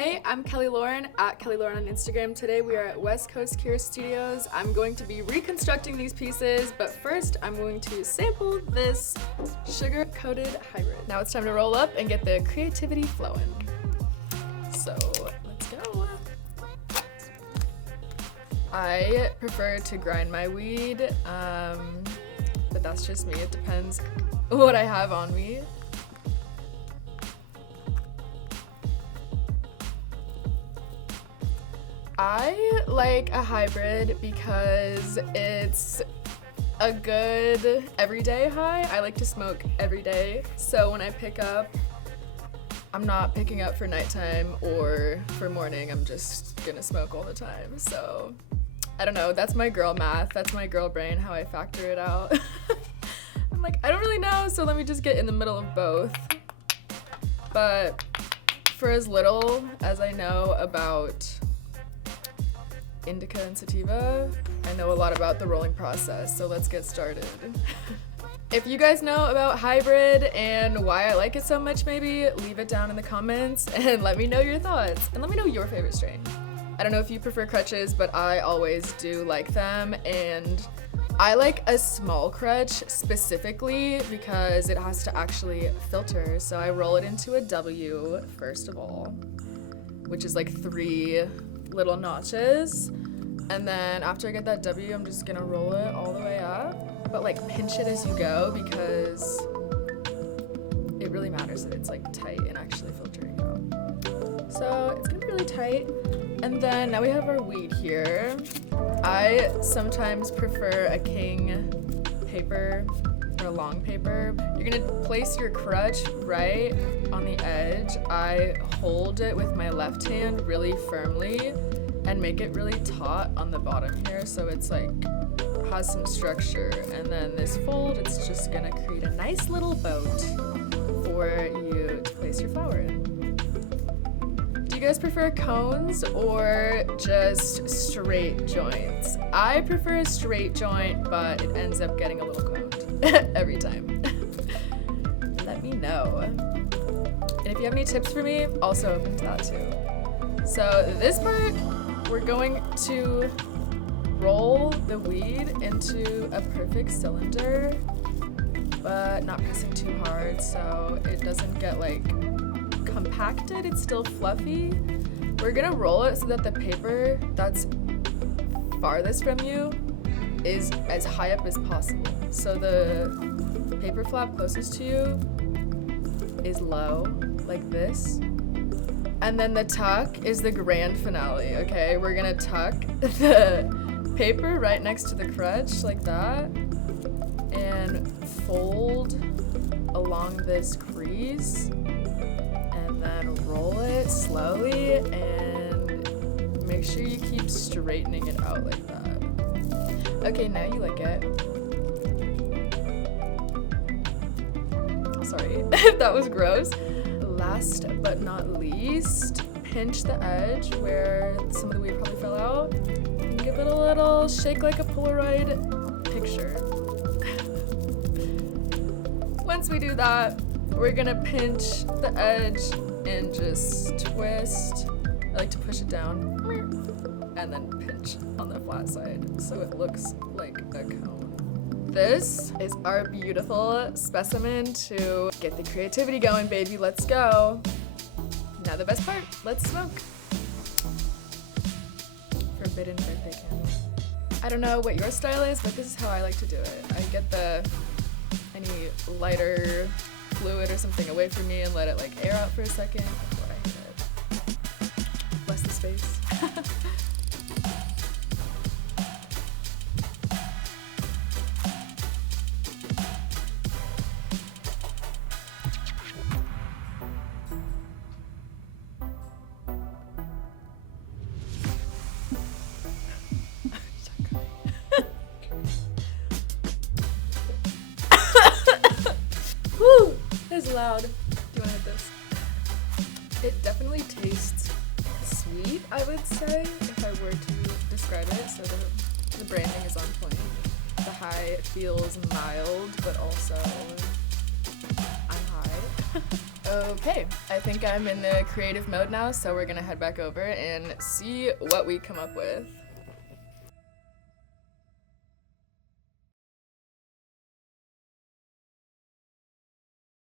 Hey, I'm Kelly Lauren at Kelly Lauren on Instagram. Today we are at West Coast Cure Studios. I'm going to be reconstructing these pieces, but first I'm going to sample this sugar-coated hybrid. Now it's time to roll up and get the creativity flowing. So let's go. I prefer to grind my weed, but that's just me. It depends what I have on me. I like a hybrid because it's a good everyday high. I like to smoke every day, so when I pick up, I'm not picking up for nighttime or for morning. I'm just gonna smoke all the time. So I don't know, that's my girl math, that's my girl brain, how I factor it out. I'm like, I don't really know, so let me just get in the middle of both. But for as little as I know about indica and sativa, I know a lot about the rolling process, so let's get started. If you guys know about hybrid and why I like it so much, maybe leave it down in the comments and let me know your thoughts and let me know your favorite strain. I don't know if you prefer crutches, but I always do like them, and I like a small crutch specifically because it has to actually filter, so I roll it into a W first of all, which is like 3 little notches, and then after I get that W, I'm just gonna roll it all the way up, but like pinch it as you go because it really matters that it's like tight and actually filtering out. So it's gonna be really tight, and then now we have our weed here. I sometimes prefer a king paper or a long paper. You're gonna place your crutch right on the edge. I hold it with my left hand really firmly and make it really taut on the bottom here so it's like has some structure, and then this fold, it's just gonna create a nice little boat for you to place your flower in. Do you guys prefer cones or just straight joints? I prefer a straight joint, but it ends up getting a little coned every time. Let me know. And if you have any tips for me, also open to that too. So this part, we're going to roll the weed into a perfect cylinder, but not pressing too hard so it doesn't get like compacted, it's still fluffy. We're gonna roll it so that the paper that's farthest from you is as high up as possible. So the paper flap closest to you is low, like this. And then the tuck is the grand finale, okay? We're gonna tuck the paper right next to the crutch, like that, and fold along this crease, and then roll it slowly, and make sure you keep straightening it out like that. Okay, now you like it. Sorry if that was gross. Last but not least, pinch the edge where some of the weed probably fell out, and give it a little shake like a Polaroid picture. Once we do that, we're gonna pinch the edge and just twist. I like to push it down and then pinch on the flat side so it looks like a cone. This is our beautiful specimen to get the creativity going, baby. Let's go. Now the best part, let's smoke. Forbidden birthday candle. I don't know what your style is, but this is how I like to do it. I get any lighter fluid or something away from me and let it like air out for a second before I hit it. Bless the space. Woo! That is loud. Do you want to hit this? It definitely tastes sweet, I would say, if I were to describe it. So the branding is on point. The high feels mild, but also I'm high. Okay, I think I'm in the creative mode now, so we're gonna head back over and see what we come up with.